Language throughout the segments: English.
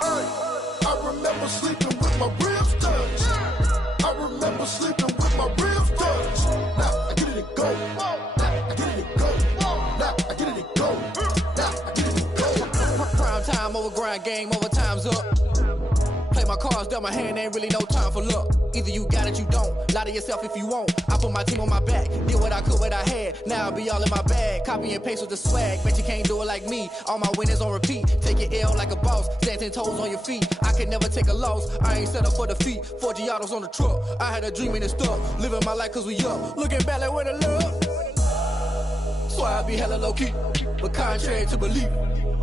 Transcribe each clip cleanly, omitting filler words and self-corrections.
I remember sleeping with my ribs touched. I remember sleeping with my ribs touched. Now I get it and go. Now I get it and go. Now I get it and go. Now I get it and go. Prime time over grind, game over, time's up. Play my cards, dealt my hand, ain't really no time for luck. Either you got it, you don't. Lie to yourself if you won't. I put my team on my back, did what I could, what I had. Now I'll be all in my bag. Copy and paste with the swag. Bet you can't do it like me. All my winners on repeat. Take your L like a boss. Stand 10 toes on your feet. I can never take a loss. I ain't set up for defeat. 4 Giottos on the truck. I had a dream and it stuck. Living my life cause we up. Looking back like where the love. So I be hella low key. But contrary to belief,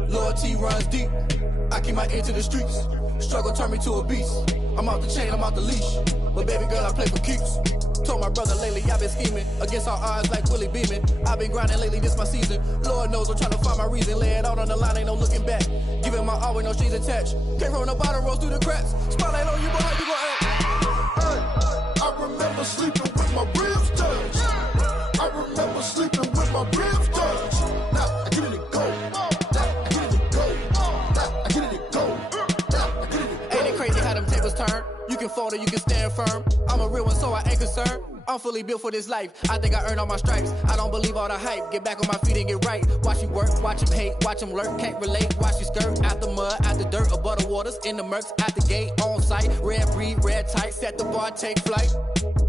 loyalty runs deep. I keep my ear to the streets. Struggle turned me to a beast. I'm off the chain, I'm off the leash. But baby girl, I play for keeps. Told my brother lately, I've been scheming. Against all odds like Willie Beeman. I've been grinding lately, this my season. Lord knows I'm trying to find my reason. Lay it out on the line, ain't no looking back. Giving my all with no strings attached. Came from the bottom, rose through the cracks. Spotlight on you, boy, how you gon' act? I remember sleeping with my ribs touched. I remember sleeping with my ribs touched. Now I get it and go. Now I get it and go. Now I get it and go. Now I get it and go. Ain't it crazy how them tables turn? You can fold or you can stand firm. I'm a real one, so I ain't concerned. I'm fully built for this life. I think I earned all my stripes. I don't believe all the hype. Get back on my feet and get right. Watch you work, watch him hate, watch him lurk. Can't relate, watch you skirt. Out the mud, out the dirt, above the waters, in the murks, out the gate, on site. Red breed, red tight, set the bar, take flight.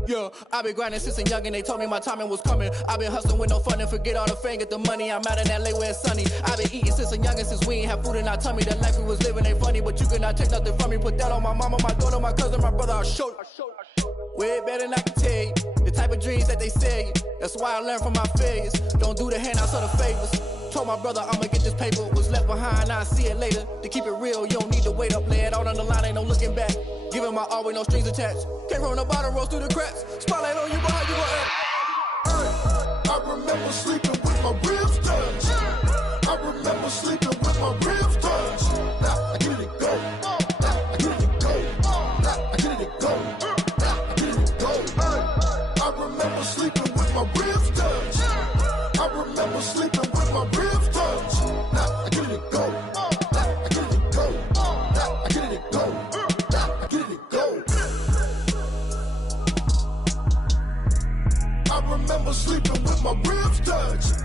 Yeah, I've been grinding since a youngin'. They told me my timing was coming. I've been hustling with no fun and forget all the fame, get the money. I'm out in LA where it's sunny. I've been eating since a youngin', since we ain't have food in our tummy. The life we was living ain't funny, but you cannot take nothing from me. Put that on my mama, my daughter, my cousin, my brother. I'll show you. Way better than I can tell you. The type of dreams that they sell you. That's why I learned from my failures. Don't do the handouts or the favors. Told my brother I'ma get this paper. Was left behind, I'll see it later. To keep it real, you don't need to wait up. Lay it out on the line, ain't no looking back. Giving my all with no strings attached. Came from the bottom, rose through the cracks. Spotlight on you, boy, how you gon' act? I remember sleeping with my ribs touched. I remember sleeping with my ribs touched. Now I get it and go. Now I get it and go. Now I get it and go. Now I get it and go. I remember sleeping with my ribs touched. I remember sleeping with my ribs touched. Now I get it and go. Now I get it and go. Now I get it and go. Now I get it and go. I remember sleeping with my ribs touched.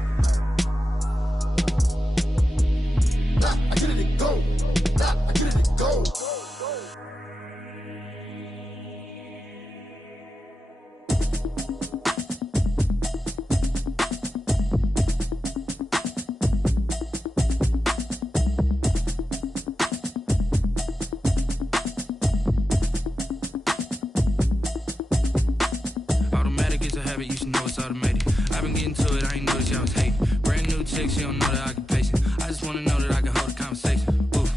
Now I get it and go. Now I get it and go. Automatic is a habit, you should know it's automated. I've been getting to it, I ain't noticed y'all was hating. Brand new chick, she don't know that I can pace it. I just wanna know that I can hold a conversation. Oof,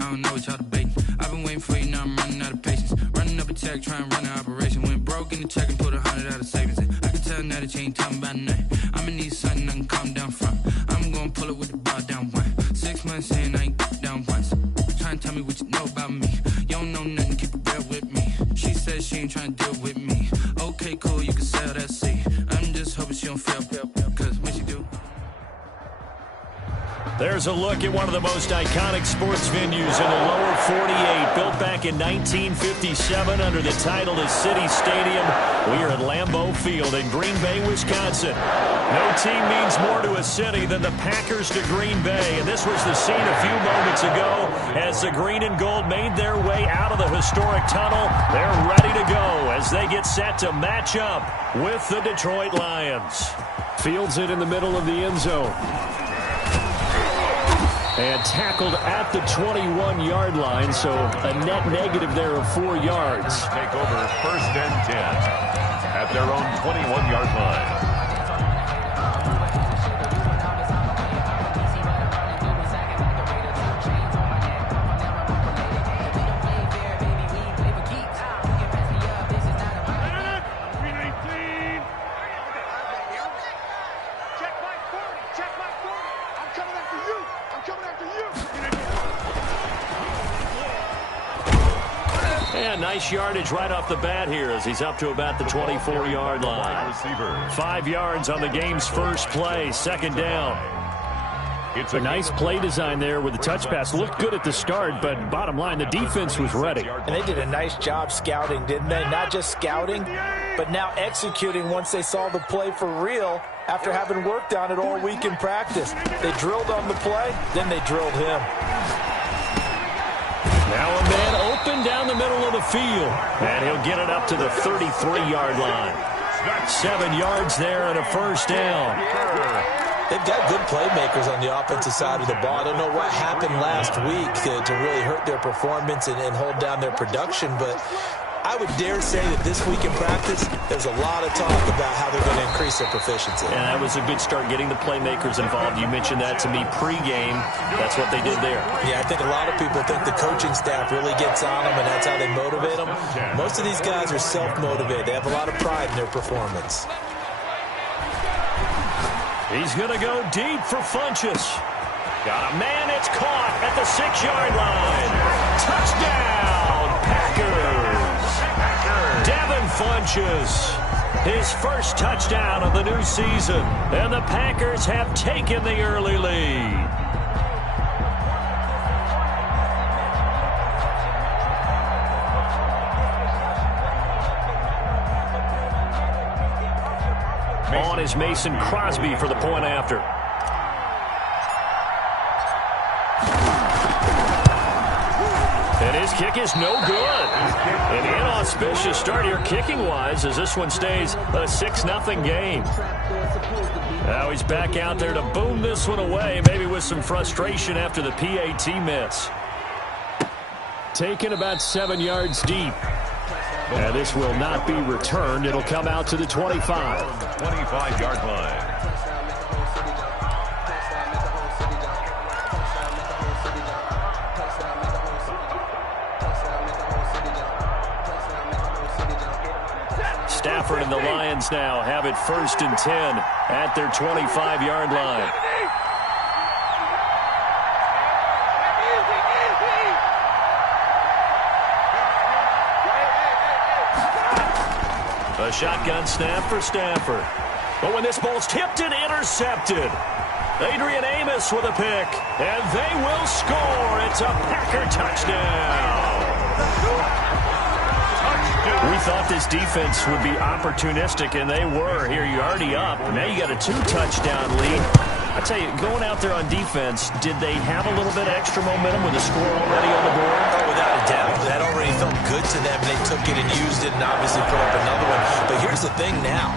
I don't know what y'all debating. I've been waiting for you, now I'm running out of patience. Running up a check, trying to run an operation. Went broke in the check and put 100 out of savings in. I can tell now that you ain't talking about nothing. I'ma need something I can calm down from. I'm gonna pull it with the bar down one. 6 months in, I ain't down once. Trying to tell me what you know about me. You don't know nothing, keep it real with me. She says she ain't trying to deal with me. Okay, cool, you can sell that seat. I'm just hoping she don't feel, cause when she do. There's a look at one of the most iconic sports venues in the lower 48. Built back in 1957 under the title of City Stadium. We are at Lambeau Field in Green Bay, Wisconsin. No team means more to a city than the Packers to Green Bay. And this was the scene a few moments ago as the green and gold made their way out of the historic tunnel. They're ready to go as they get set to match up with the Detroit Lions. Fields it in the middle of the end zone. And tackled at the 21-yard line, so a net negative there of 4 yards. Take over 1st and 10 at their own 21-yard line. Nice yardage right off the bat here as he's up to about the 24-yard line. 5 yards on the game's first play, 2nd down. It's A nice play design there with the touch pass. Looked good at the start, but bottom line, the defense was ready. And they did a nice job scouting, didn't they? Not just scouting, but now executing once they saw the play for real after having worked on it all week in practice. They drilled on the play, then they drilled him. Now a man open down the middle of the field. And he'll get it up to the 33-yard line. 7 yards there and a first down. They've got good playmakers on the offensive side of the ball. I don't know what happened last week to really hurt their performance and hold down their production, but I would dare say that this week in practice, there's a lot of talk about how they're going to increase their proficiency. And that was a good start getting the playmakers involved. You mentioned that to me pregame. That's what they did there. Yeah, I think a lot of people think the coaching staff really gets on them, and that's how they motivate them. Most of these guys are self-motivated. They have a lot of pride in their performance. He's going to go deep for Funchess. Got a man, it's caught at the 6-yard line. Touchdown, Packers. Devin Funchess, his first touchdown of the new season. And the Packers have taken the early lead. On is Mason Crosby for the point after. And his kick is no good. An inauspicious start here kicking-wise as this one stays a 6-0 game. Now he's back out there to boom this one away, maybe with some frustration after the PAT miss. Taken about 7 yards deep. And this will not be returned. It'll come out to the 25. 25-yard line. Stafford and the Lions now have it 1st and 10 at their 25-yard line. A shotgun snap for Stafford. But when this ball's tipped and intercepted, Adrian Amos with a pick, and they will score. It's a Packer touchdown. We thought this defense would be opportunistic, and they were. Here, you're already up. Now you got a 2-touchdown lead. I tell you, going out there on defense, did they have a little bit extra momentum with a score already on the board? Oh, without a doubt. That already felt good to them. They took it and used it and obviously put up another one. But here's the thing now.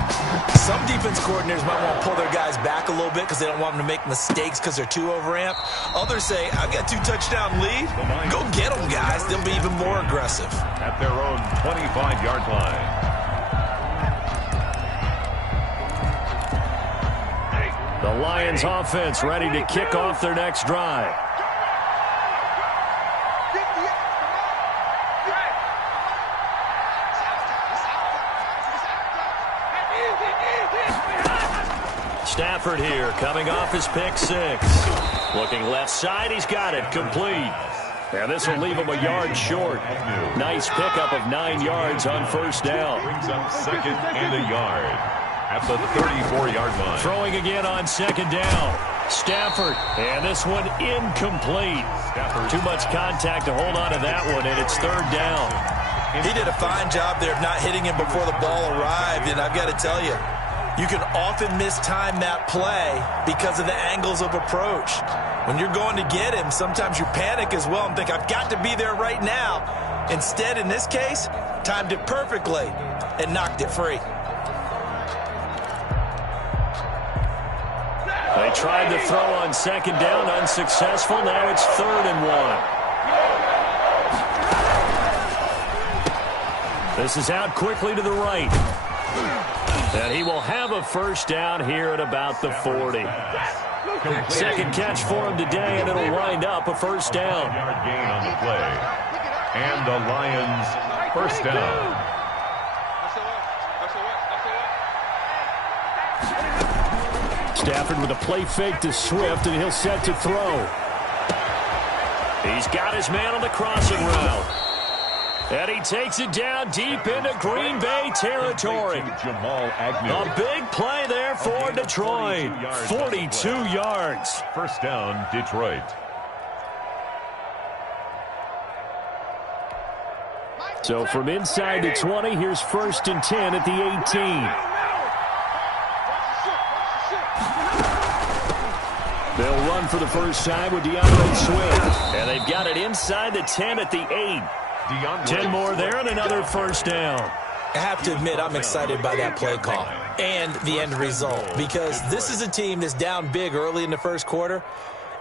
Some defense coordinators might want to pull their guys back a little bit because they don't want them to make mistakes because they're too overamped. Others say, I've got 2-touchdown lead. Go get them, guys. They'll be even more aggressive. At their own 25-yard line. The Lions offense ready to kick off their next drive. Stafford here coming off his pick 6. Looking left side, he's got it complete. And this will leave him a yard short. Nice pickup of 9 yards on 1st down. Brings up 2nd and a yard at the 34-yard line. Throwing again on 2nd down. Stafford, and this one incomplete. Stafford. Too much contact to hold on to that one, and it's 3rd down. He did a fine job there of not hitting him before the ball arrived, and I've got to tell you, you can often mistime that play because of the angles of approach. When you're going to get him, sometimes you panic as well and think, I've got to be there right now. Instead, in this case, timed it perfectly and knocked it free. They tried to throw on 2nd down, unsuccessful. Now it's 3rd and 1. This is out quickly to the right. And he will have a 1st down here at about the 40. 2nd catch for him today, and it'll wind up a 1st down. Yard gain on the play. And the Lions 1st down. Stafford with a play fake to Swift, and he'll set to throw. He's got his man on the crossing route. And he takes it down deep into Green Bay territory. Jamal Agnew. A big play there for Detroit. 42 yards. First down, Detroit. So from inside the 20, here's 1st and 10 at the 18. They'll run for the first time with DeAndre Swift. And they've got it inside the 10 at the 8. 10 more there and another first down. I have to admit, I'm excited by that play call and the end result, because this is a team that's down big early in the first quarter,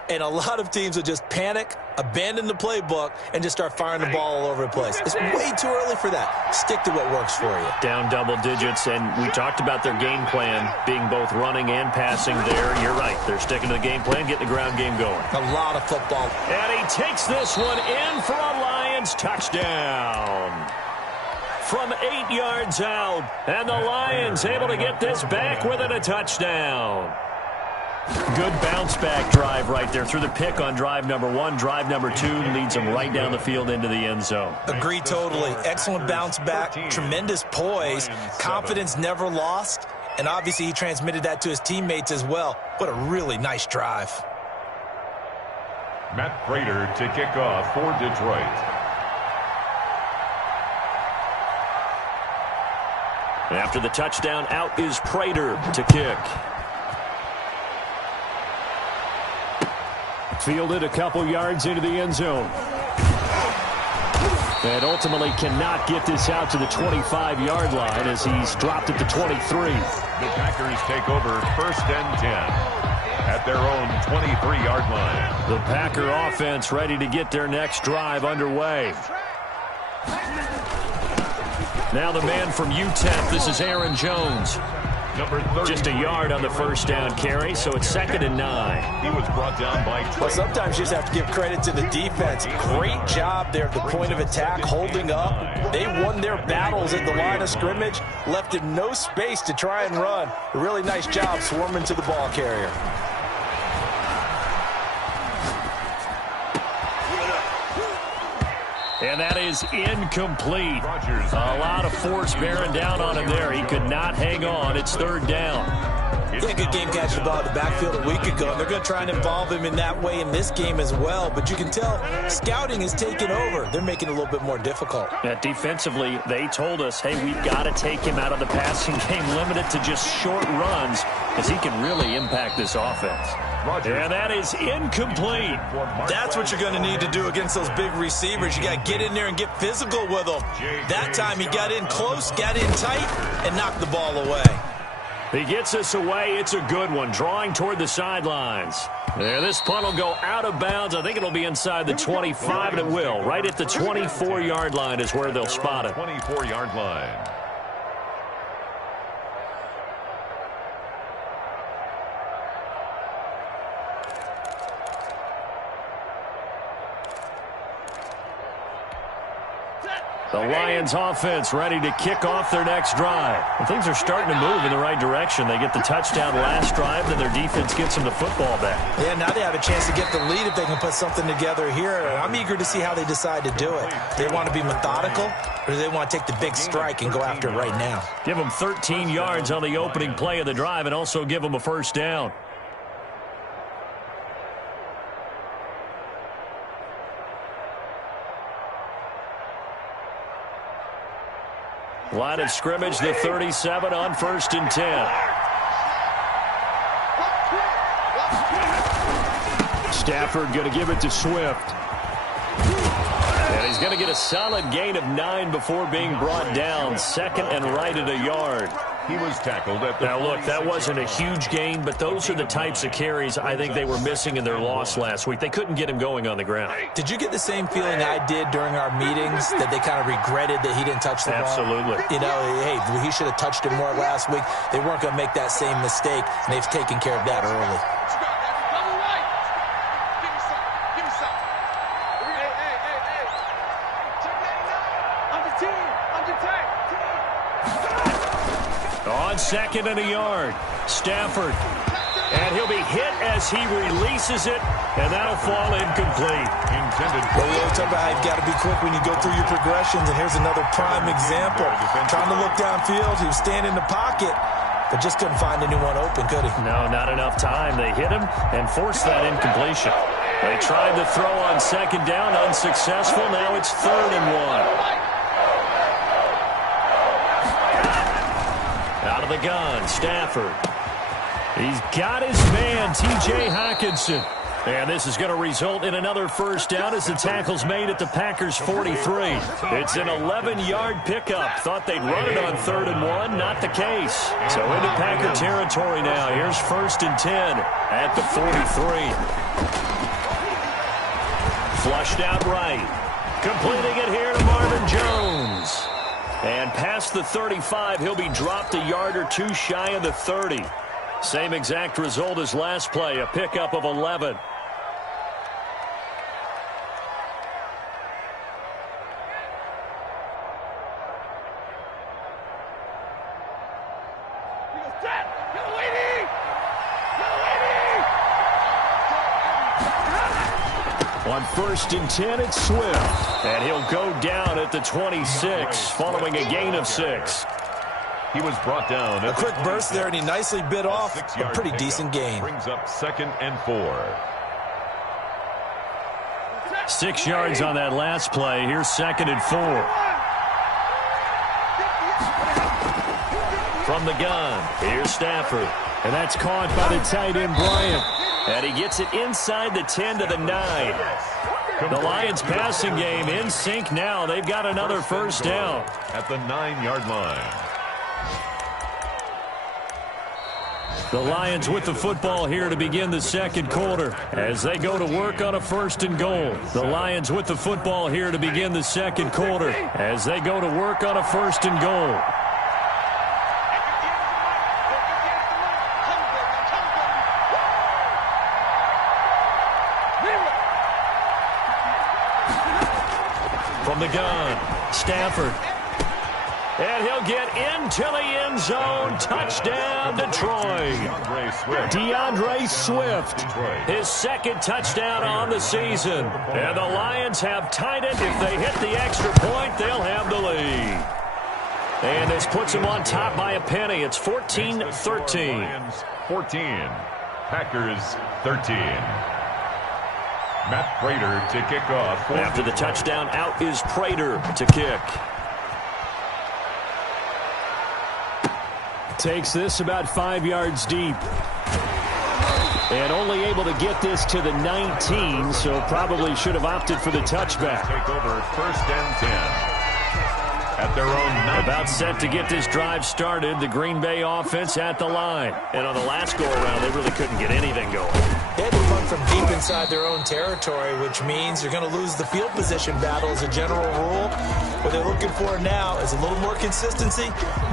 and a lot of teams will just panic, abandon the playbook, and just start firing the ball all over the place. It's way too early for that. Stick to what works for you. Down double digits, and we talked about their game plan being both running and passing there. You're right. They're sticking to the game plan, getting the ground game going. A lot of football. And he takes this one in for a Lions touchdown. From 8 yards out, and the Lions able to get this back within a touchdown. Good bounce-back drive right there. Through the pick on drive number 1. Drive number 2 leads them right down the field into the end zone. Agree totally. Excellent bounce-back, tremendous poise, confidence never lost, and obviously he transmitted that to his teammates as well. What a really nice drive. Matt Prater to kick off for Detroit. After the touchdown, out is Prater to kick. Fielded a couple yards into the end zone. And ultimately cannot get this out to the 25-yard line as he's dropped at the 23. The Packers take over 1st and 10 at their own 23-yard line. The Packer offense ready to get their next drive underway. Now the man from UTEP, this is Aaron Jones. Just a yard on the first down carry, so it's 2nd and 9. He was brought down by Trey. Well, sometimes you just have to give credit to the defense. Great job there at the point of attack, holding up. They won their battles at the line of scrimmage, left him no space to try and run. A really nice job swarming to the ball carrier. And that is incomplete. A lot of force bearing down on him there. He could not hang on. It's 3rd down. He had a good game catching the ball in the backfield a week ago, and they're going to try and involve him in that way in this game as well. But you can tell scouting is taking over. They're making it a little bit more difficult. Defensively, they told us, hey, we've got to take him out of the passing game, limited to just short runs, because he can really impact this offense. And that is incomplete. That's what you're going to need to do against those big receivers. You got to get in there and get physical with them. That time he got in close, got in tight, and knocked the ball away. He gets us away. It's a good one, drawing toward the sidelines. There, this punt will go out of bounds. I think it'll be inside the 25, and it will. Right at the 24-yard line is where they'll spot it. 24-yard line. The Lions offense ready to kick off their next drive. Well, things are starting to move in the right direction. They get the touchdown last drive, then their defense gets them the football back. Yeah, now they have a chance to get the lead if they can put something together here. I'm eager to see how they decide to do it. They want to be methodical, or do they want to take the big strike and go after it right now? Give them 13 yards on the opening play of the drive and also give them a first down. Line of scrimmage, the 37 on 1st and 10. Stafford going to give it to Swift. And he's going to get a solid gain of 9 before being brought down. 2nd and right at a yard. He was tackled at the Now, look, that wasn't a huge gain, but those are the types of carries I think they were missing in their loss last week. They couldn't get him going on the ground. Did you get the same feeling I did during our meetings, that they kind of regretted that he didn't touch the ball? Absolutely. You know, hey, he should have touched it more last week. They weren't going to make that same mistake, and they've taken care of that early. On 2nd and a yard, Stafford. And he'll be hit as he releases it And that'll fall incomplete. Well, we always talk about how you've got to be quick when you go through your progressions, and here's another prime example. Trying to look downfield, he was standing in the pocket, but just couldn't find anyone open, could he? No, not enough time. They hit him and forced that incompletion. They tried to throw on second down, unsuccessful. Now it's 3rd and 1. Out of the gun, Stafford. He's got his man, T.J. Hockenson. And this is going to result in another first down as the tackle's made at the Packers' 43. It's an 11-yard pickup. Thought they'd run it on 3rd and 1. Not the case. So into Packer territory now. Here's 1st and 10 at the 43. Flushed out right. Completing it here to Marvin Jones. And past the 35, he'll be dropped a yard or two shy of the 30. Same exact result as last play, a pickup of 11. On 1st and 10, it's Swift. And he'll go down at the 26, following a gain of 6. He was brought down. A quick burst there, and he nicely bit off a pretty decent gain. Brings up 2nd and 4. 6 yards on that last play. Here's 2nd and 4. From the gun, here's Stafford. And that's caught by the tight end, Bryant. And he gets it inside the 10 to the 9. The Lions passing game in sync now. They've got another first down. At the 9-yard line. The Lions with the football here to begin the second quarter as they go to work on a 1st and goal. The Lions with the football here to begin the second quarter as they go to work on a 1st and goal. From the gun, Stafford. And he'll get into the end zone. Touchdown, Detroit. DeAndre Swift, his 2nd touchdown on the season. And the Lions have tied it. If they hit the extra point, they'll have the lead. And this puts them on top by a penny. It's 14-13. Lions 14, Packers 13. Matt Prater to kick off. After the touchdown, out is Prater to kick. Takes this about 5 yards deep. And only able to get this to the 19, so probably should have opted for the touchback. Take over 1st and 10. At their own 9. About set to get this drive started, the Green Bay offense at the line. And on the last go-around, they really couldn't get anything going. They had to punt from deep inside their own territory, which means you're going to lose the field position battle as a general rule. What they're looking for now is a little more consistency,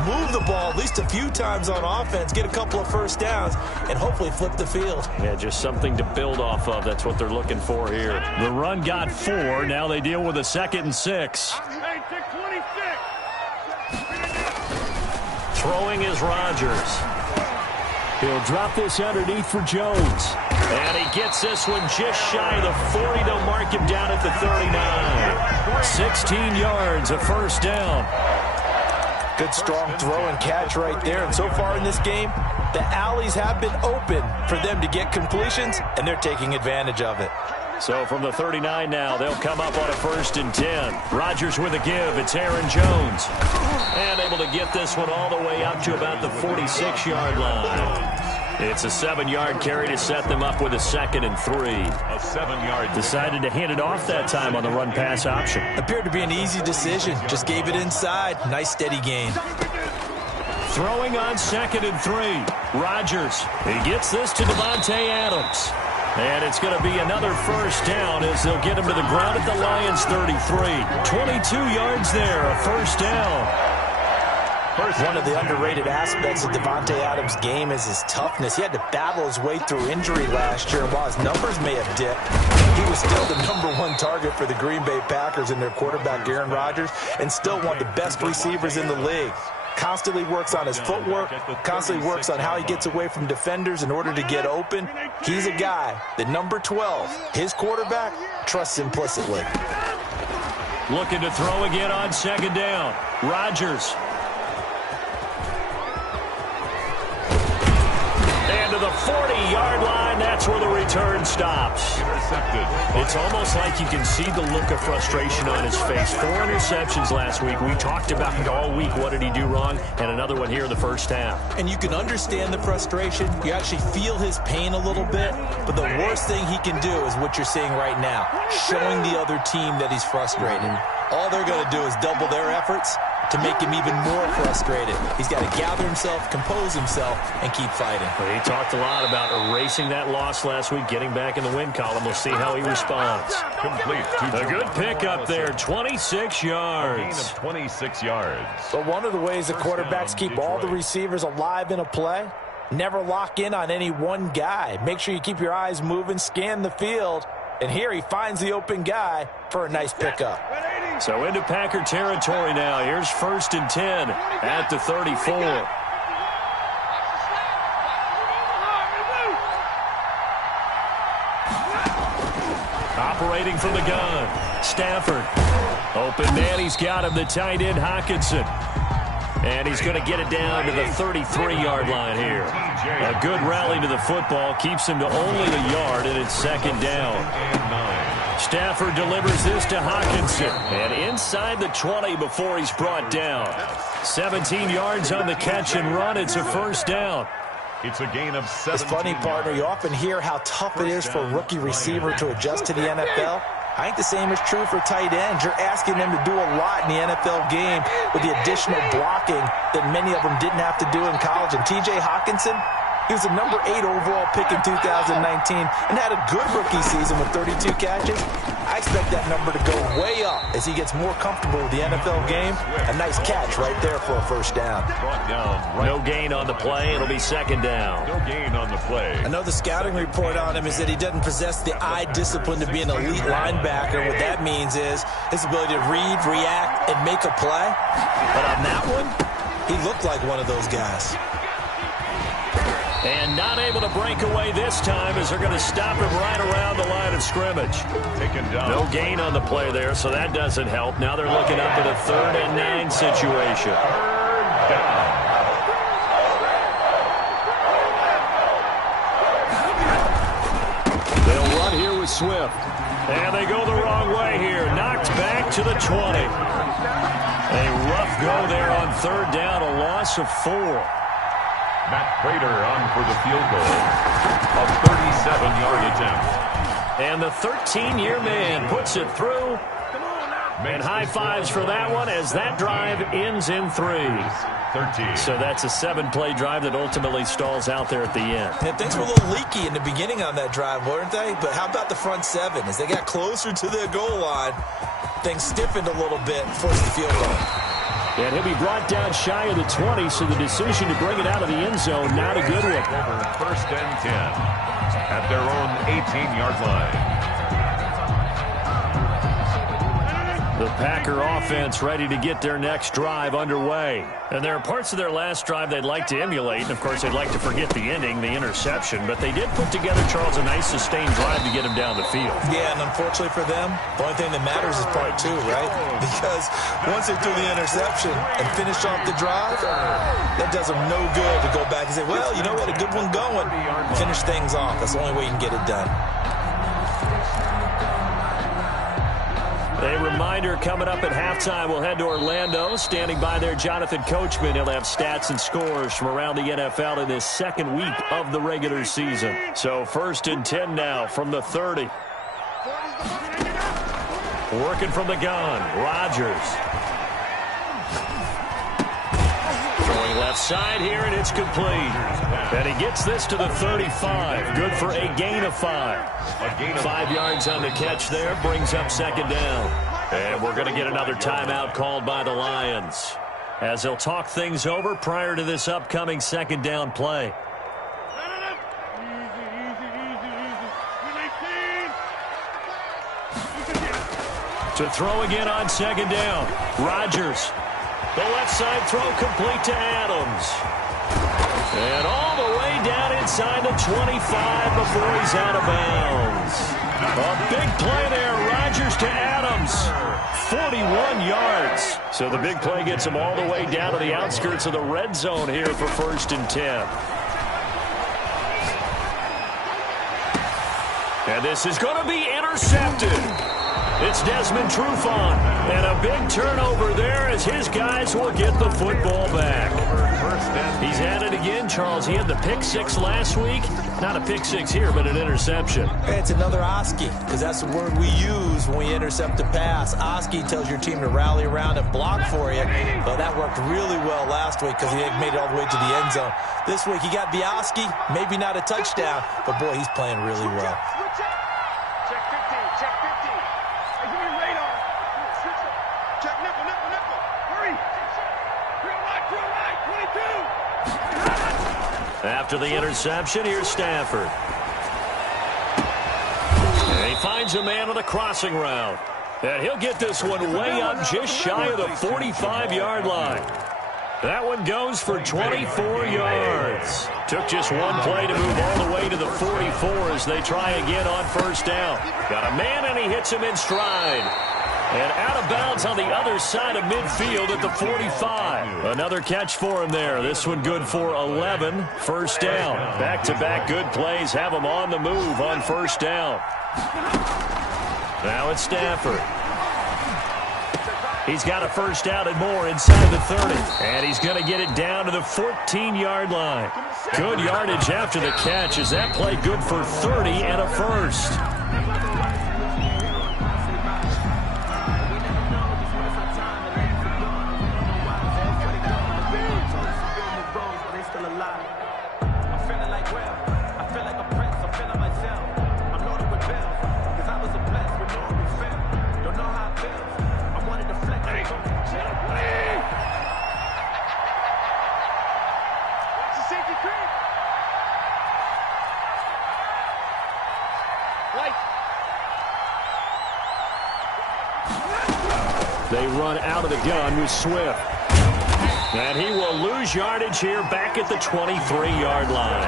move the ball at least a few times on offense, get a couple of first downs, and hopefully flip the field. Yeah, just something to build off of. That's what they're looking for here. The run got 4. Now they deal with a 2nd and 6. Throwing is Rodgers. He'll drop this underneath for Jones. And he gets this one just shy of the 40. They'll mark him down at the 39. 16 yards, a first down. Good strong throw and catch right there. And so far in this game, the alleys have been open for them to get completions, and they're taking advantage of it. So from the 39 now, they'll come up on a 1st and 10. Rodgers with a give. It's Aaron Jones. And able to get this one all the way up to about the 46-yard line. It's a 7-yard carry to set them up with a 2nd and 3. A 7-yard. Decided to hand it off that time on the run-pass option. Appeared to be an easy decision. Just gave it inside. Nice steady gain. Throwing on 2nd and 3. Rodgers. He gets this to Davante Adams. And it's going to be another first down as they'll get him to the ground at the Lions 33. 22 yards there, a first down. One of the underrated aspects of Davante Adams' game is his toughness. He had to battle his way through injury last year, and while his numbers may have dipped, he was still the #1 target for the Green Bay Packers and their quarterback, Aaron Rodgers, and still one of the best receivers in the league. constantly works on his footwork, constantly works on how he gets away from defenders in order to get open. He's a guy that number 12, his quarterback, trusts implicitly. Looking to throw again on second down. Rodgers. And to the 40-yard line, that's where the return stops. Intercepted. It's almost like you can see the look of frustration on his face. 4 interceptions last week. We talked about it all week. What did he do wrong? And another one here in the first half. And you can understand the frustration. You actually feel his pain a little bit. But the worst thing he can do is what you're seeing right now, showing the other team that he's frustrated. All they're going to do is double their efforts to make him even more frustrated. He's got to gather himself, compose himself, and keep fighting. Well, he talked a lot about erasing that loss last week, getting back in the win column. We'll see how he responds. Complete. A good pick up there, 26 yards. Gain of 26 yards. But one of the ways the quarterbacks keep all the receivers alive in a play, never lock in on any one guy. Make sure you keep your eyes moving, scan the field, and here he finds the open guy for a nice pickup. So into Packer territory now. Here's 1st and 10 at the 34. Operating from the gun. Stafford. Open man. He's got him. The tight end, Hockenson. And he's going to get it down to the 33-yard line here. A good rally to the football. Keeps him to only the yard, and it's second down. Stafford delivers this to Hockenson. And inside the 20 before he's brought down. 17 yards on the catch and run. It's a first down. It's a gain of 7. It's funny, partner, you often hear how tough it is for a rookie receiver to adjust to the NFL. I think the same is true for tight ends. You're asking them to do a lot in the NFL game with the additional blocking that many of them didn't have to do in college. And T.J. Hockenson, he was the number 8 overall pick in 2019 and had a good rookie season with 32 catches. I expect that number to go way up as he gets more comfortable with the NFL game. A nice catch right there for a first down. No gain on the play. It'll be second down. No gain on the play. I know the scouting report on him is that he doesn't possess the eye discipline to be an elite linebacker. What that means is his ability to read, react, and make a play. But on that one, he looked like one of those guys. And not able to break away this time as they're going to stop him right around the line of scrimmage. Taken down. No gain on the play there, so that doesn't help. Now they're looking up at a 3rd and 9 situation. They'll run here with Swift. And they go the wrong way here. Knocked back to the 20. A rough go there on 3rd down, a loss of 4. Matt Prater on for the field goal. A 37-yard attempt. And the 13-year man puts it through. And high fives for that one as that drive ends in 3. 13. So that's a 7-play drive that ultimately stalls out there at the end. And things were a little leaky in the beginning on that drive, weren't they? But how about the front 7? As they got closer to their goal line, things stiffened a little bit, forced the field goal. And he'll be brought down shy of the 20, so the decision to bring it out of the end zone, not a good one. Over 1st and 10 at their own 18-yard line. The Packer offense ready to get their next drive underway. And there are parts of their last drive they'd like to emulate. And, of course, they'd like to forget the ending, the interception. But they did put together, Charles, a nice sustained drive to get him down the field. Yeah, and unfortunately for them, the only thing that matters is part 2, right? Because once they threw the interception and finished off the drive, that does them no good to go back and say, well, you know, we had a good one going. Finish things off. That's the only way you can get it done. A reminder coming up at halftime, we'll head to Orlando. Standing by there, Jonathan Coachman. He'll have stats and scores from around the NFL in this second week of the regular season. So 1st and 10 now from the 30. Working from the gun, Rodgers. Throwing left side here, and it's complete. And he gets this to the 35. Good for a gain of 5. 5 yards on the catch there, brings up second down. And we're going to get another timeout called by the Lions, as they'll talk things over prior to this upcoming second down play. To throw again on second down, Rodgers. The left side throw complete to Adams. And all the way down inside the 25 before he's out of bounds. A big play there. Rodgers to Adams. 41 yards. So the big play gets him all the way down to the outskirts of the red zone here for 1st and 10. And this is going to be intercepted. It's Desmond Trufant. And a big turnover there as his guys will get the football back. He's at it again, Charles. He had the pick 6 last week. Not a pick 6 here, but an interception. Hey, it's another Oski, because that's the word we use when we intercept a pass. Oski tells your team to rally around and block for you. Well, that worked really well last week because he made it all the way to the end zone. This week he got the Oski, maybe not a touchdown, but boy, he's playing really well. After the interception, here's Stafford. And he finds a man on the crossing route. And he'll get this one way up just shy of the 45-yard line. That one goes for 24 yards. Took just one play to move all the way to the 44 as they try again on 1st down. Got a man, and he hits him in stride. And out of bounds on the other side of midfield at the 45. Another catch for him there. This one good for 11. 1st down. Back-to-back good plays have him on the move on 1st down. Now it's Stafford. He's got a 1st down and more inside the 30. And he's going to get it down to the 14-yard line. Good yardage after the catch. Is that play good for 30 and a 1st? They run out of the gun with Swift. And he will lose yardage here back at the 23-yard line.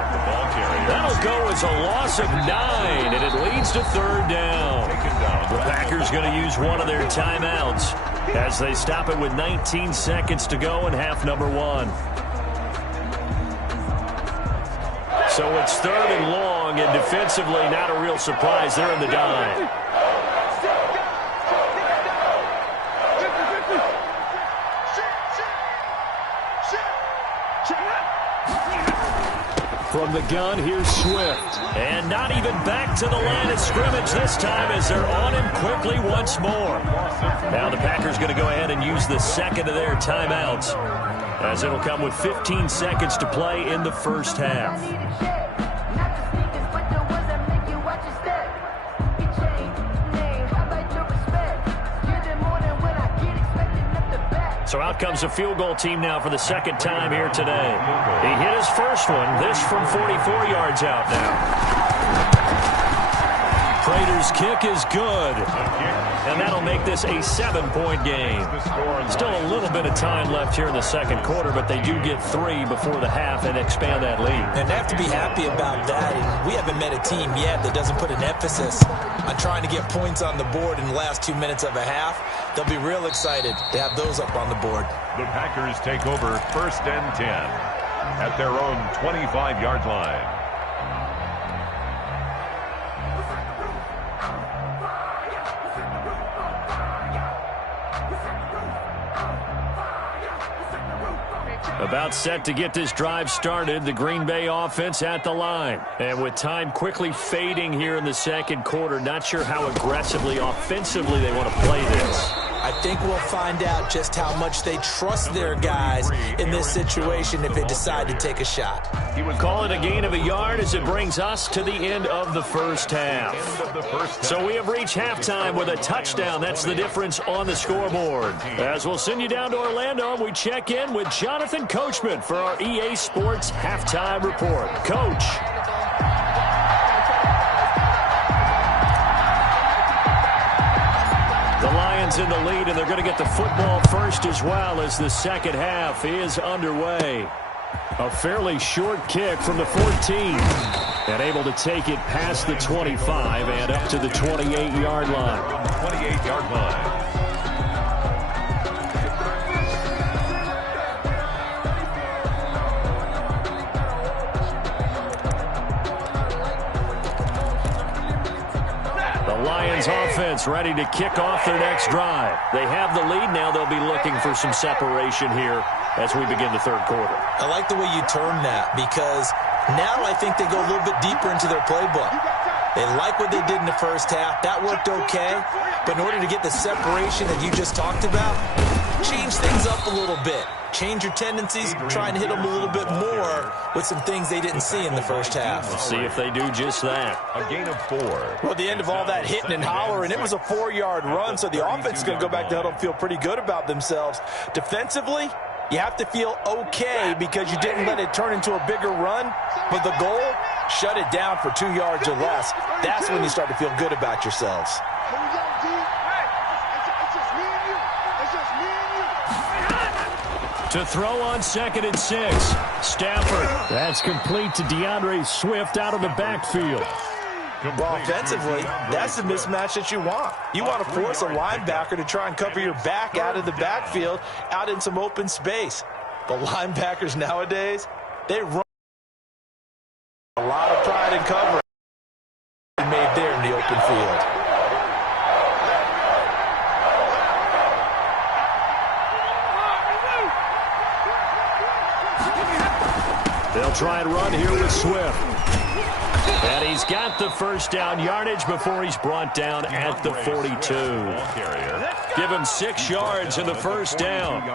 That'll go as a loss of 9, and it leads to 3rd down. The Packers going to use one of their timeouts as they stop it with 19 seconds to go in half number 1. So it's 3rd and long, and defensively not a real surprise. They're in the dime. From the gun, here's Swift. And not even back to the line of scrimmage this time as they're on him quickly once more. Now the Packers going to go ahead and use the second of their timeouts, as it'll come with 15 seconds to play in the 1st half. So out comes a field goal team now for the 2nd time here today. He hit his first one, this from 44 yards out now. Prater's kick is good. And that'll make this a 7-point game. Still a little bit of time left here in the 2nd quarter, but they do get 3 before the half and expand that lead. And they have to be happy about that. And we haven't met a team yet that doesn't put an emphasis on trying to get points on the board in the last 2 minutes of a half. They'll be real excited to have those up on the board. The Packers take over 1st and 10 at their own 25-yard line. About set to get this drive started, the Green Bay offense at the line. And with time quickly fading here in the 2nd quarter, not sure how aggressively, offensively they want to play this. I think we'll find out just how much they trust their guys in this situation if they decide to take a shot. Call it a gain of a yard as it brings us to the end of the 1st half. So we have reached halftime with a touchdown. That's the difference on the scoreboard. As we'll send you down to Orlando, we check in with Jonathan Coachman for our EA Sports Halftime Report. Coach. The Lions in the lead, and they're going to get the football first as well as the second half is underway. A fairly short kick from the 14. And able to take it past the 25 and up to the 28-yard line. 28-yard line. Lions offense ready to kick off their next drive. They have the lead. Now they'll be looking for some separation here as we begin the third quarter. I like the way you term that because now I think they go a little bit deeper into their playbook. They like what they did in the first half. That worked okay. But in order to get the separation that you just talked about, change things up a little bit. Change your tendencies, try and hit them a little bit more with some things they didn't see in the first half. We'll see if they do just that. A gain of 4. Well, at the end of all that hitting and hollering, it was a 4-yard run, so the offense is going to go back to huddle and feel pretty good about themselves. Defensively, you have to feel okay because you didn't let it turn into a bigger run, but the goal, shut it down for 2 yards or less. That's when you start to feel good about yourselves. To throw on 2nd and 6. Stafford. That's complete to DeAndre Swift out of the backfield. Well, offensively, that's the mismatch that you want. You want to force a linebacker to try and cover your back out of the backfield, out in some open space. The linebackers nowadays, they run a lot of pride in coverage made there in the open field. They'll try and run here with Swift. And he's got the first down yardage before he's brought down at the 42. Give him 6 yards in the first down.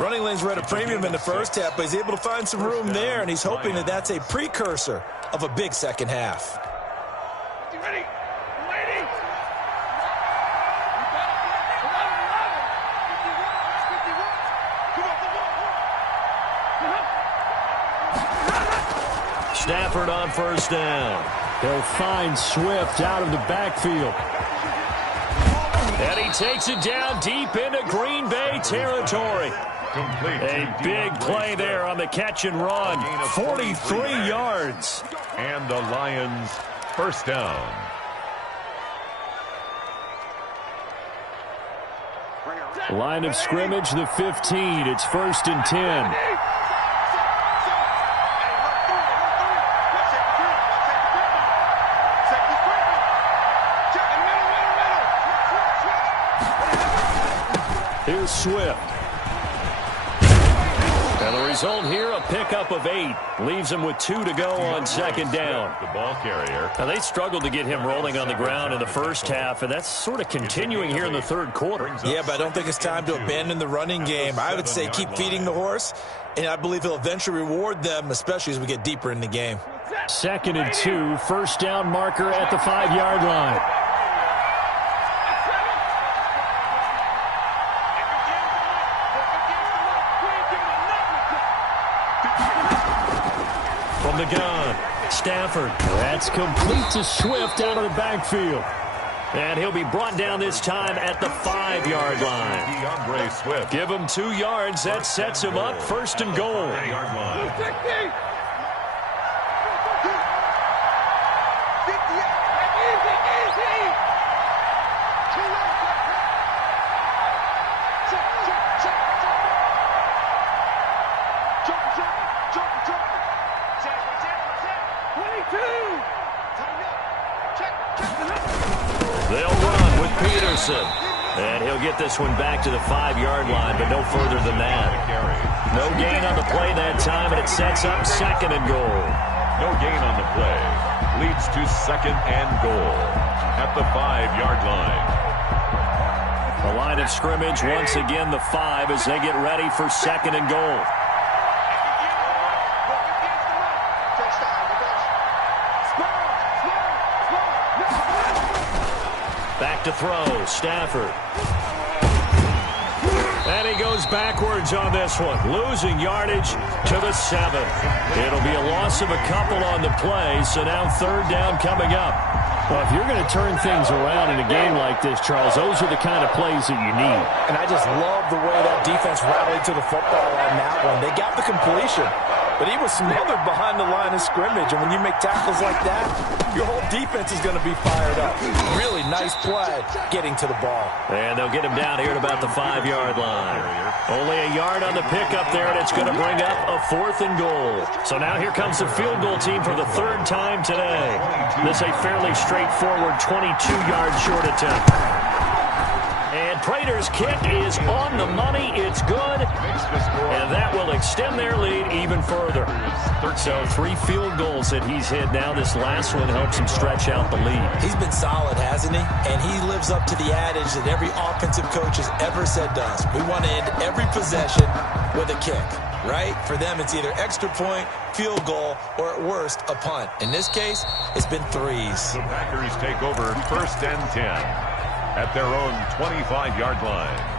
Running lanes were at a premium in the first half, but he's able to find some room there, and he's hoping that that's a precursor of a big second half. Stafford on first down. He'll find Swift out of the backfield. And he takes it down deep into Green Bay territory. A big play there on the catch and run. 43 yards. And the Lions first down. Line of scrimmage, the 15. It's 1st and 10. Here's Swift. And the result here, a pickup of 8. Leaves him with 2 to go on 2nd down. The ball carrier. Now, they struggled to get him rolling on the ground in the first half, and that's sort of continuing here in the third quarter. Yeah, but I don't think it's time to abandon the running game. I would say keep feeding the horse, and I believe he'll eventually reward them, especially as we get deeper in the game. 2nd and 2, first down marker at the 5-yard line. From the gun, Stafford. That's complete to Swift out of the backfield. And he'll be brought down this time at the 5-yard line. DeAndre Swift. Give him 2 yards. That sets him up 1st and goal. 30-yard line. They'll run with Peterson. And he'll get this one back to the 5-yard line, but no further than that. No gain on the play that time, and it sets up 2nd and goal. No gain on the play. Leads to 2nd and goal at the 5-yard line. The line of scrimmage, once again, the 5 as they get ready for 2nd and goal. Back to throw, Stafford. And he goes backwards on this one, losing yardage to the 7. It'll be a loss of a couple on the play, so now 3rd down coming up. Well, if you're going to turn things around in a game like this, Charles, those are the kind of plays that you need. And I just love the way that defense rallied to the football on that one. They got the completion, but he was smothered behind the line of scrimmage. And when you make tackles like that, your whole defense is going to be fired up. Really nice play getting to the ball. And they'll get him down here at about the 5-yard line. Only a yard on the pickup there, and it's going to bring up a 4th and goal. So now here comes the field goal team for the 3rd time today. This a fairly straightforward 22-yard short attempt. And Prater's kick is on the money. It's good. And that will extend their lead even further. So 3 field goals that he's hit now. This last one helps him stretch out the lead. He's been solid, hasn't he? And he lives up to the adage that every offensive coach has ever said to us. We want to end every possession with a kick, right? For them, it's either extra point, field goal, or at worst, a punt. In this case, it's been 3s. The Packers take over 1st and 10 at their own 25-yard line.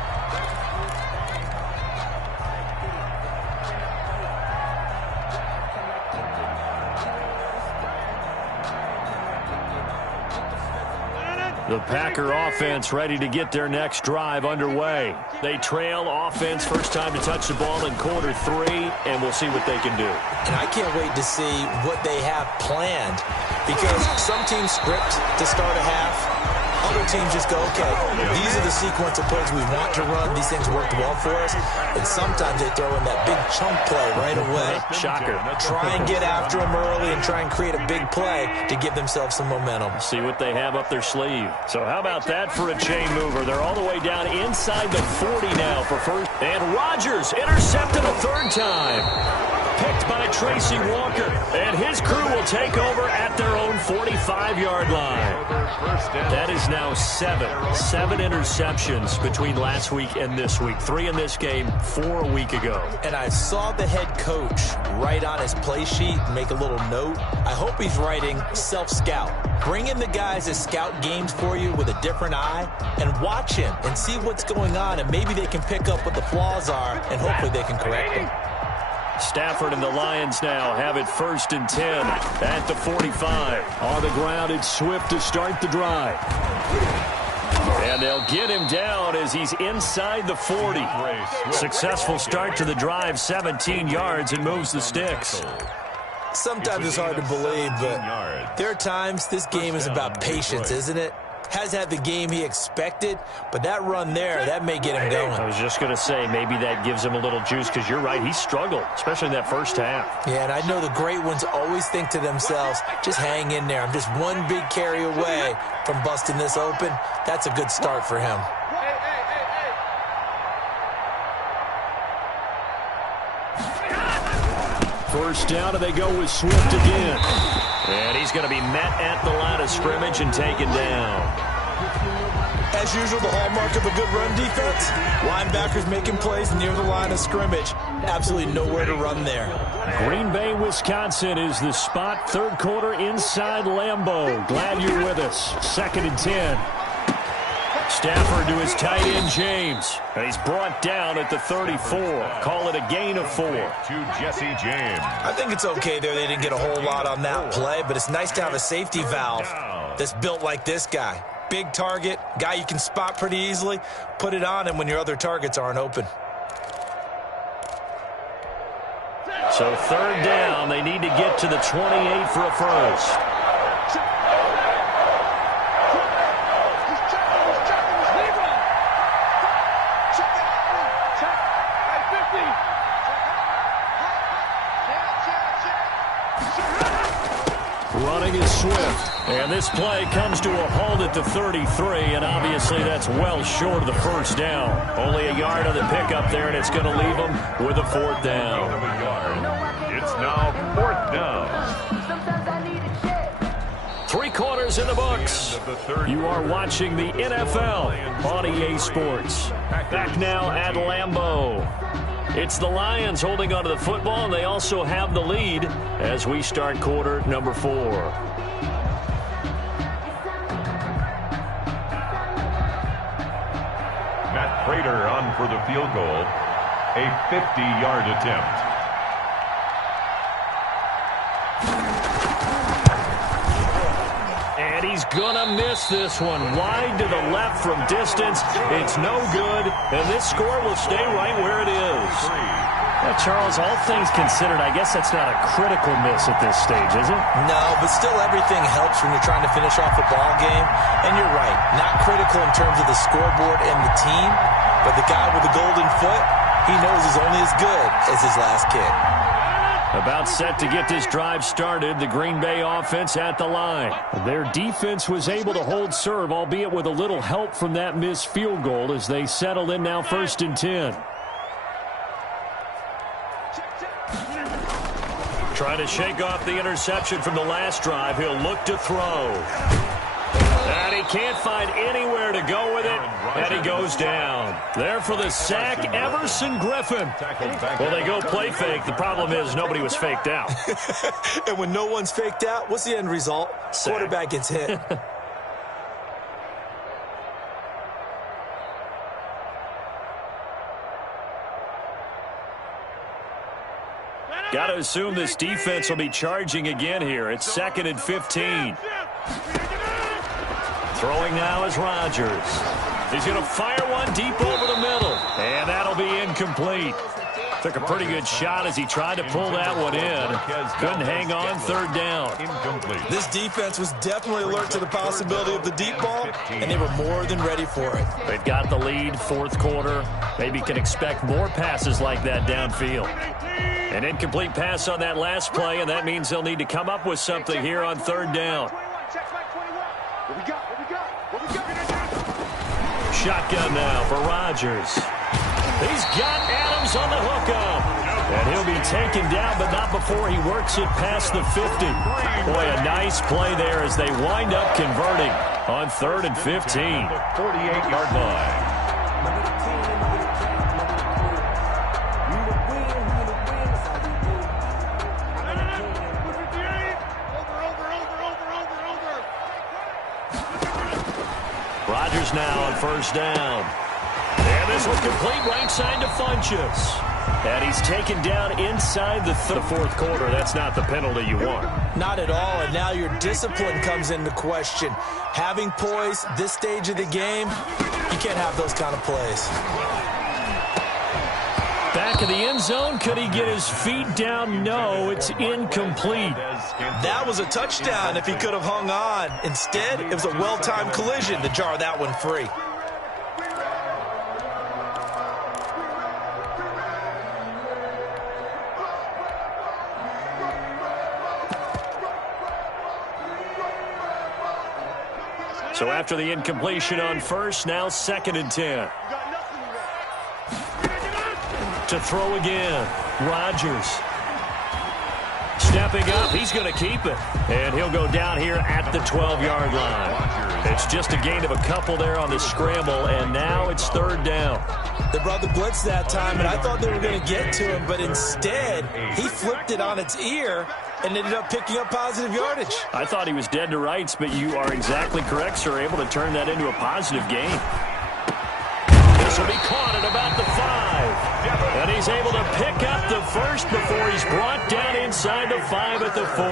The Packer offense ready to get their next drive underway. They trail offense, first time to touch the ball in quarter 3, and we'll see what they can do. And I can't wait to see what they have planned, because some teams script to start a half. Other teams just go, okay, these are the sequence of plays we want to run. These things worked well for us. And sometimes they throw in that big chunk play right away. Shocker. Try and get after them early and try and create a big play to give themselves some momentum. See what they have up their sleeve. So how about that for a chain mover? They're all the way down inside the 40 now for first. And Rodgers intercepted a 3rd time. Picked by Tracy Walker. And his crew will take over at their own 45-yard line. That is now 7 interceptions between last week and this week. 3 in this game, 4 a week ago. And I saw the head coach write on his play sheet, make a little note. I hope he's writing self-scout. Bring in the guys that scout games for you with a different eye and watch him and see what's going on, and maybe they can pick up what the flaws are, and hopefully they can correct them. Stafford and the Lions now have it 1st and 10 at the 45. On the ground, it's Swift to start the drive. And they'll get him down as he's inside the 40. Successful start to the drive, 17 yards, and moves the sticks. Sometimes it's hard to believe, but there are times this game is about patience, isn't it? Has had the game he expected, but that run there, that may get him going. I was just going to say, maybe that gives him a little juice, because you're right, he struggled, especially in that first half. Yeah, and I know the great ones always think to themselves, just hang in there. I'm just one big carry away from busting this open. That's a good start for him. First down, and they go with Swift again. And he's going to be met at the line of scrimmage and taken down. As usual, the hallmark of a good run defense, linebackers making plays near the line of scrimmage. Absolutely nowhere to run there. Green Bay, Wisconsin is the spot. 3rd quarter inside Lambeau. Glad you're with us. 2nd and 10. Stafford to his tight end, James. And he's brought down at the 34. Call it a gain of 4. To Jesse James. I think it's okay there. They didn't get a whole lot on that play, but it's nice to have a safety valve that's built like this guy. Big target, guy you can spot pretty easily. Put it on him when your other targets aren't open. So 3rd down, they need to get to the 28 for a first. Running is Swift. And this play comes to a halt at the 33, and obviously that's well short of the first down. Only a yard on the pickup there, and it's going to leave them with a 4th down. It's now 4th down. 3 quarters in the books. You are watching the NFL on EA Sports. Back now at Lambeau. It's the Lions holding onto the football, and they also have the lead as we start quarter number 4. Matt Prater on for the field goal. A 50-yard attempt. And he's going to miss this one. Wide to the left from distance. It's no good, and this score will stay right where it is. Well, Charles, all things considered, I guess that's not a critical miss at this stage, is it? No, but still everything helps when you're trying to finish off a ball game. And you're right, not critical in terms of the scoreboard and the team, but the guy with the golden foot, he knows he's only as good as his last kick. About set to get this drive started, the Green Bay offense at the line. Their defense was able to hold serve, albeit with a little help from that missed field goal as they settle in now 1st and 10. Trying to shake off the interception from the last drive. He'll look to throw. And he can't find anywhere to go with it, and he goes down. There for the sack, Everson Griffin. Well, they go play fake. The problem is nobody was faked out. And when no one's faked out, what's the end result? Sack. Quarterback gets hit. Got to assume this defense will be charging again here. It's 2nd and 15. Throwing now is Rodgers. He's going to fire one deep over the middle. And that'll be incomplete. Took a pretty good shot as he tried to pull that one in. Couldn't hang on, 3rd down. This defense was definitely alert to the possibility of the deep ball, and they were more than ready for it. They've got the lead, 4th quarter. Maybe can expect more passes like that downfield. An incomplete pass on that last play, and that means they'll need to come up with something here on 3rd down. Shotgun now for Rodgers. He's got Adams on the hookup. And he'll be taken down, but not before he works it past the 50. Boy, a nice play there as they wind up converting on 3rd and 15. 48-yard line. Rodgers now on 1st down. And this was complete right side to Funchess. And he's taken down inside the 4th quarter. That's not the penalty you want. Not at all, and now your discipline comes into question. Having poise this stage of the game, you can't have those kind of plays. Back of the end zone, could he get his feet down? No, it's incomplete. That was a touchdown if he could have hung on. Instead, it was a well-timed collision to jar that one free. So after the incompletion on 1st, now 2nd and 10. To throw again, Rodgers. Stepping up, he's going to keep it. And he'll go down here at the 12-yard line. It's just a gain of a couple there on the scramble, and now it's 3rd down. They brought the blitz that time, and I thought they were going to get to him, but instead, he flipped it on its ear and ended up picking up positive yardage. I thought he was dead to rights, but you are exactly correct, sir. Able to turn that into a positive gain. This will be caught at about the 5. And he's able to pick up the 1st before he's brought down inside the 5 at the 4.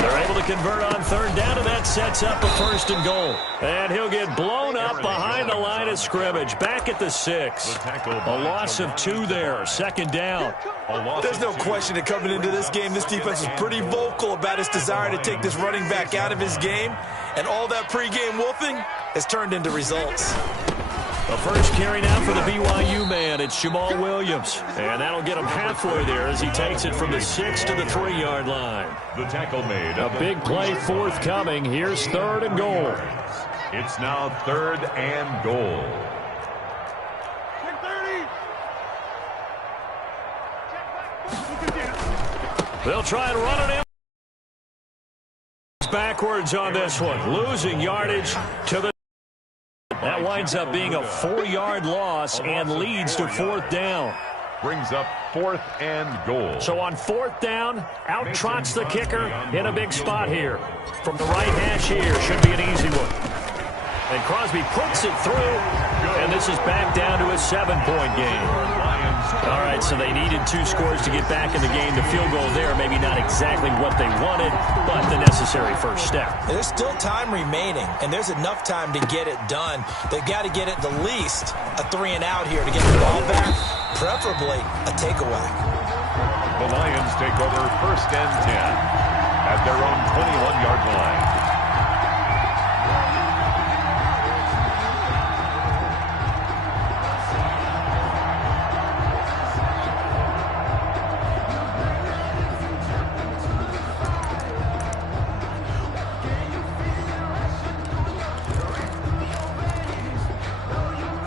They're able to convert on 3rd down, and that sets up a 1st and goal. And he'll get blown up behind the line of scrimmage. Back at the 6. A loss of 2 there. 2nd down. There's no question that coming into this game, this defense was pretty vocal about its desire to take this running back out of his game. And all that pregame wolfing has turned into results. The first carry now for the BYU man. It's Jamal Williams. And that'll get him halfway there as he takes it from the 6 to the 3-yard line. The tackle made. A big play forthcoming. Here's 3rd and goal. It's now 3rd and goal. They'll try and run it in. Backwards on this one. Losing yardage to the... That winds up being a 4-yard loss and leads to 4th down. Brings up 4th and goal. So on 4th down, out trots the kicker in a big spot here. From the right hash here, should be an easy one. And Crosby puts it through, and this is back down to a 7-point game. All right, so they needed 2 scores to get back in the game. The field goal there, maybe not exactly what they wanted, but the necessary first step. There's still time remaining, and there's enough time to get it done. They've got to get at the least a 3-and-out here to get the ball back, preferably a takeaway. The Lions take over 1st and 10 at their own 21-yard line.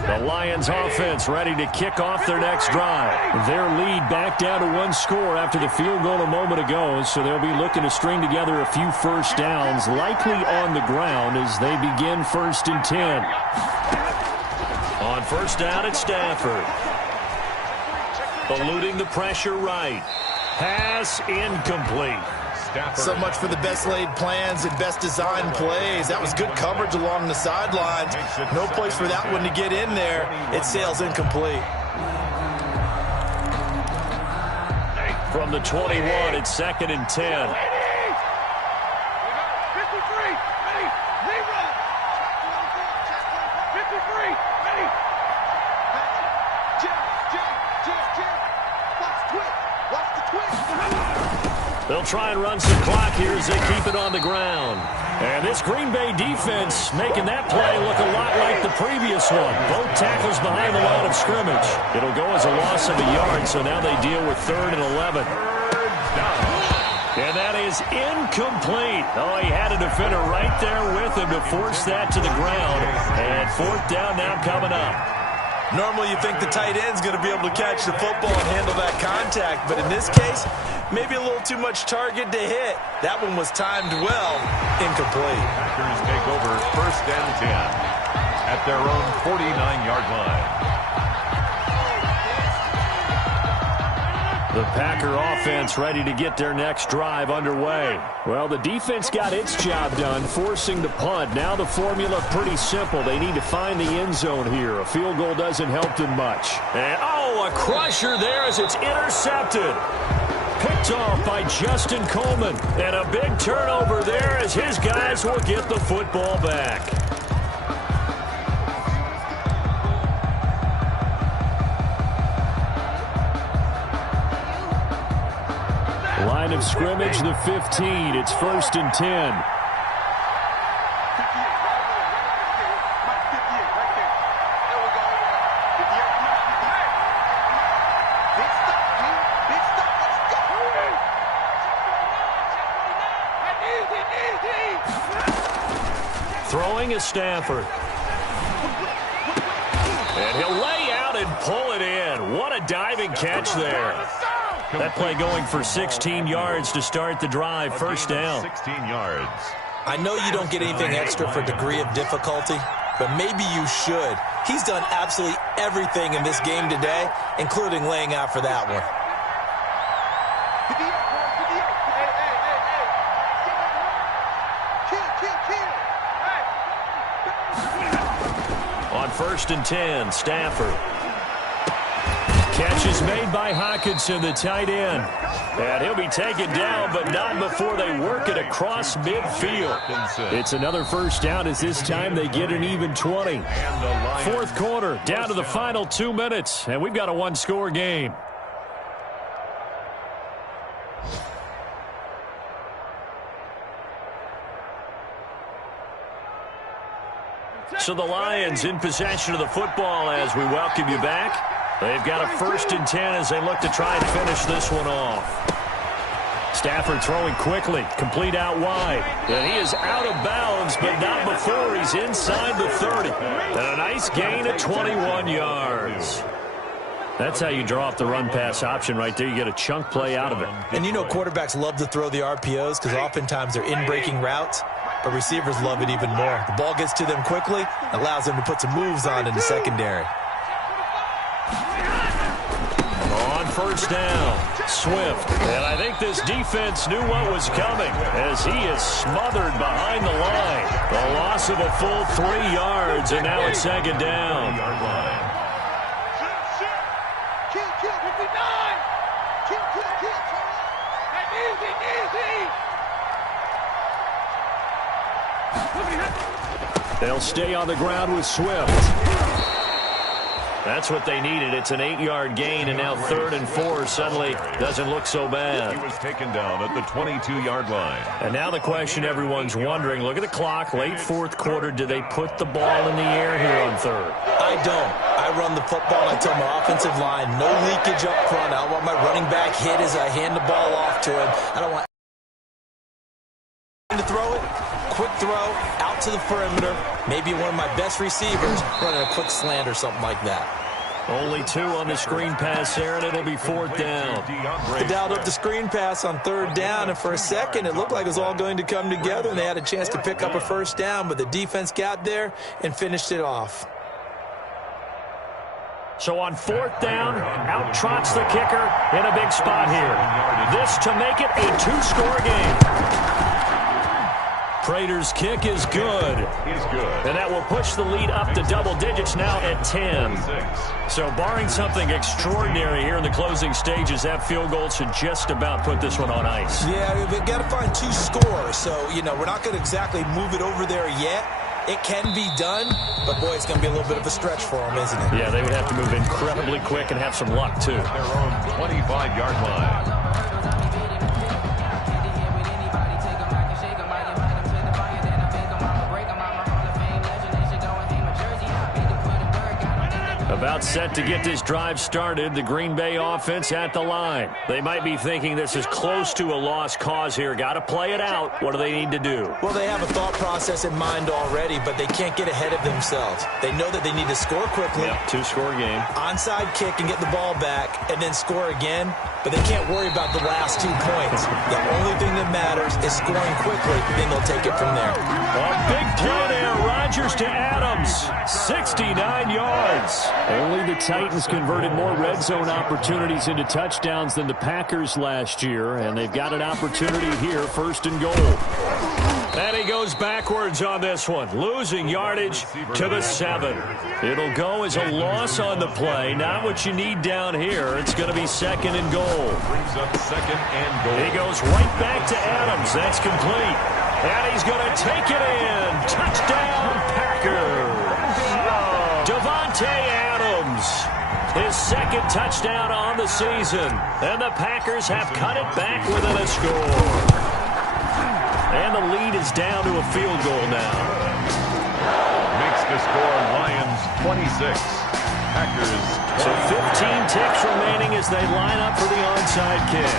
The Lions offense ready to kick off their next drive. Their lead back down to 1 score after the field goal a moment ago, so they'll be looking to string together a few first downs, likely on the ground as they begin 1st and 10. On 1st down at Stafford. Eluding the pressure right. Pass incomplete. So much for the best laid plans and best designed plays. That was good coverage along the sidelines. No place for that one to get in there. It sails incomplete. From the 21, it's 2nd and 10. They'll try and run some clock here as they keep it on the ground. And this Green Bay defense making that play look a lot like the previous one. Both tackles behind the line of scrimmage. It'll go as a loss of a yard, so now they deal with 3rd and 11. And that is incomplete. Oh, he had a defender right there with him to force that to the ground. And 4th down now coming up. Normally you think the tight end's going to be able to catch the football and handle that contact, but in this case, maybe a little too much target to hit. That one was timed well. Incomplete. Packers take over 1st and 10 at their own 49-yard line. The Packer offense ready to get their next drive underway. Well, the defense got its job done, forcing the punt. Now the formula pretty simple. They need to find the end zone here. A field goal doesn't help them much. And, oh, a crusher there as it's intercepted. Picked off by Justin Coleman. And a big turnover there as his guys will get the football back. Line of scrimmage, the 15. It's 1st and 10. Throwing is Stafford. And he'll lay out and pull it in. What a diving catch there. That play going for 16 yards to start the drive. 1st down. 16 yards. I know you don't get anything extra for degree of difficulty, but maybe you should. He's done absolutely everything in this game today, including laying out for that one. On 1st and 10, Stafford. Catch is made by Hockenson, the tight end. And he'll be taken down, but not before they work it across midfield. It's another 1st down as this time they get an even 20. 4th quarter, down to the final 2 minutes, and we've got a 1-score game. So the Lions in possession of the football as we welcome you back. They've got a 1st and 10 as they look to try and finish this one off. Stafford throwing quickly, complete out wide. And he is out of bounds, but not before he's inside the 30. And a nice gain of 21 yards. That's how you draw up the run-pass option right there. You get a chunk play out of it. And you know quarterbacks love to throw the RPOs because oftentimes they're in-breaking routes, but receivers love it even more. The ball gets to them quickly, allows them to put some moves on in the secondary. The On first down, Swift. And I think this defense knew what was coming as he is smothered behind the line. The loss of a full 3 yards, and now it's second down. They'll stay on the ground with Swift. That's what they needed. It's an 8-yard gain, and now 3rd and 4 suddenly doesn't look so bad. He was taken down at the 22-yard line. And now the question everyone's wondering, look at the clock, late 4th quarter, do they put the ball in the air here on 3rd? I don't. I run the football, and I tell my offensive line, no leakage up front. I don't want my running back hit as I hand the ball off to him. I don't want to throw it. Quick throw out to the perimeter. Maybe one of my best receivers running a quick slant or something like that. Only 2 on the screen pass there, and it'll be 4th down. They dialed up the screen pass on 3rd down, and for a second it looked like it was all going to come together, and they had a chance to pick up a first down, but the defense got there and finished it off. So on 4th down, out trots the kicker in a big spot here. This to make it a 2-score game. Prater's kick is good. He's good. And that will push the lead up to double digits now at 10. So barring something extraordinary here in the closing stages, that field goal should just about put this one on ice. Yeah, we've got to find 2 scores. So, we're not going to exactly move it over there yet. It can be done, but, boy, it's going to be a little bit of a stretch for them, isn't it? Yeah, they would have to move incredibly quick and have some luck, too. Their own 25-yard line. About set to get this drive started, the Green Bay offense at the line. They might be thinking this is close to a lost cause here. Got to play it out. What do they need to do? Well, they have a thought process in mind already, but they can't get ahead of themselves. They know that they need to score quickly. Yeah, 2-score game. Onside kick and get the ball back and then score again, but they can't worry about the last 2 points. The only thing that matters is scoring quickly, then they'll take it from there. A big play there. Rodgers to Adams. 69 yards. Only the Titans converted more red zone opportunities into touchdowns than the Packers last year, and they've got an opportunity here, 1st and goal. And he goes backwards on this one, losing yardage to the 7. It'll go as a loss on the play, not what you need down here. It's going to be 2nd and goal. Brings up 2nd and goal. He goes right back to Adams. That's complete. And he's going to take it in. Touchdown, Packers. Davante Adams, his 2nd touchdown on the season. And the Packers have cut it back within a score. And the lead is down to a field goal now. Makes the score Lions 26. Packers 20. So 15 ticks remaining as they line up for the onside kick.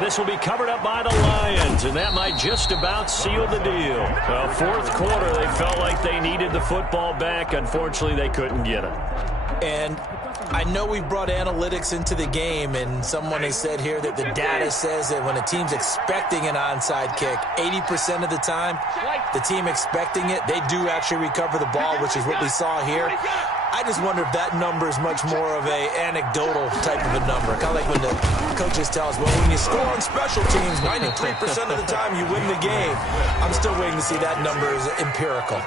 This will be covered up by the Lions, and that might just about seal the deal. 4th quarter, they felt like they needed the football back. Unfortunately, they couldn't get it. And I know we brought analytics into the game, and someone has said here that the data says that when a team's expecting an onside kick, 80% of the time, the team expecting it, they do actually recover the ball, which is what we saw here. I just wonder if that number is much more of a anecdotal type of a number. Kind of like when the coaches tell us, well, when you score on special teams, 93% of the time you win the game. I'm still waiting to see that number is empirical.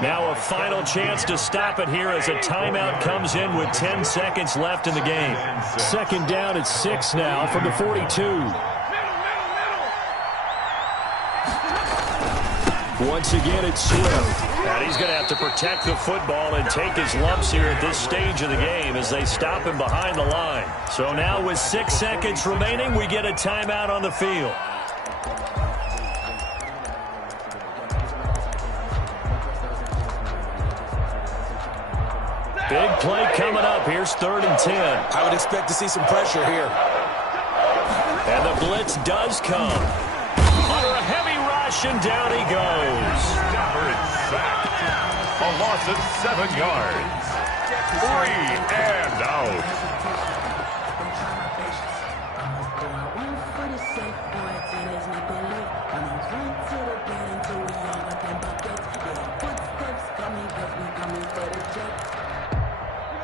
Now a final chance to stop it here as a timeout comes in with 10 seconds left in the game. 2nd down at 6 now from the 42. Once again, it's Swift. And he's going to have to protect the football and take his lumps here at this stage of the game as they stop him behind the line. So now with 6 seconds remaining, we get a timeout on the field. Big play coming up. Here's 3rd and 10. I would expect to see some pressure here. And the blitz does come. Under a heavy rush, and down he goes. Stafford sacked. A loss of 7 yards. 3 and out.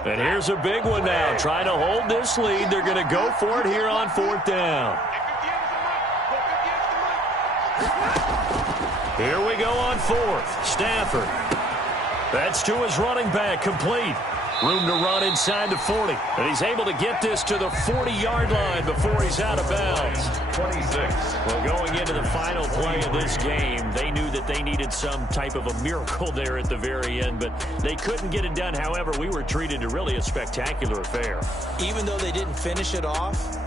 And here's a big one now. Trying to hold this lead. They're going to go for it here on 4th down. Here we go on 4th. Stafford. That's to his running back. Complete. Room to run inside the 40. And he's able to get this to the 40-yard line before he's out of bounds. 26. Well, going into the final play of this game, they knew that they needed some type of a miracle there at the very end, but they couldn't get it done. However, we were treated to really a spectacular affair. Even though they didn't finish it off,